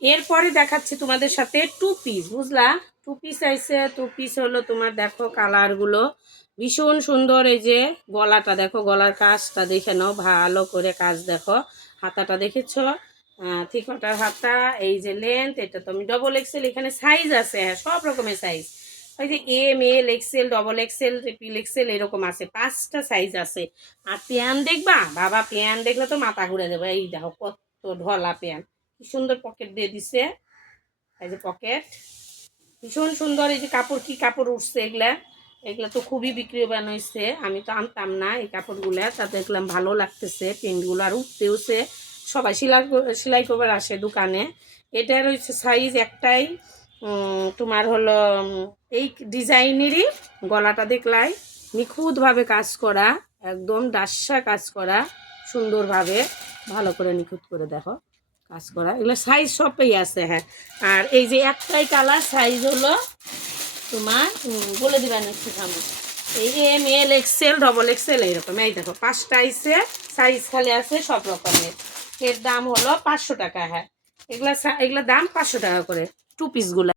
এরপরে দেখাচ্ছি তোমাদের সাথে টু পিস, বুঝলা? টু পিস আইসে। টু পিস হলো তোমার, দেখো কালারগুলো ভীষণ সুন্দর। এই যে গলাটা দেখো, গলার কাজটা দেখে নাও ভালো করে, কাজ দেখো। হাতাটা দেখেছো? থিকটার হাতা। এই যে লেন্থ, এটা তো আমি ডবল এক্সেল, এখানে সাইজ আছে, হ্যাঁ সব রকমের সাইজ। ওই যে M, L, XL, double XL, triple XL, এরকম আছে, 5টা সাইজ আছে। আর প্যান দেখবা বাবা, প্যান দেখলে তো মাথা ঘুরে দেবে। এই দেখো কত ঢলা প্যান, কি সুন্দর পকেট দিয়ে দিছে। এই যে পকেট ভীষণ সুন্দর। এই যে কাপড়, কি কাপড় উঠছে এগুলা, এগুলা তো খুবই বিক্রি বানাইছে। আমি তো আনতাম না এই কাপড়গুলা, তা দেখলাম ভালো লাগতেছে প্যান্টগুলো, আর উঠতেওছে। সবাই সেলাই করবার আসে দোকানে। এটার হচ্ছে সাইজ একটাই। তোমার হলো এই ডিজাইনেরই গলাটা দেখলাই নিখুঁতভাবে কাজ করা, একদম ডাসা কাজ করা, সুন্দরভাবে ভালো করে নিখুঁত করে দেখো কাজ করা। এগুলো সাইজ সবই আছে, হ্যাঁ। আর এই যে একটাই কালার, সাইজ হলো তোমার বলে দিবেন একটুখানি, এই M, L, XL, double Excel, এইরকম। এই দেখো 5টা আইসে, সাইজ খালি আছে সব রকমের। এর দাম হলো 500 টাকা, হ্যাঁ। এগুলা দাম 500 টাকা করে টু পিসগুলা।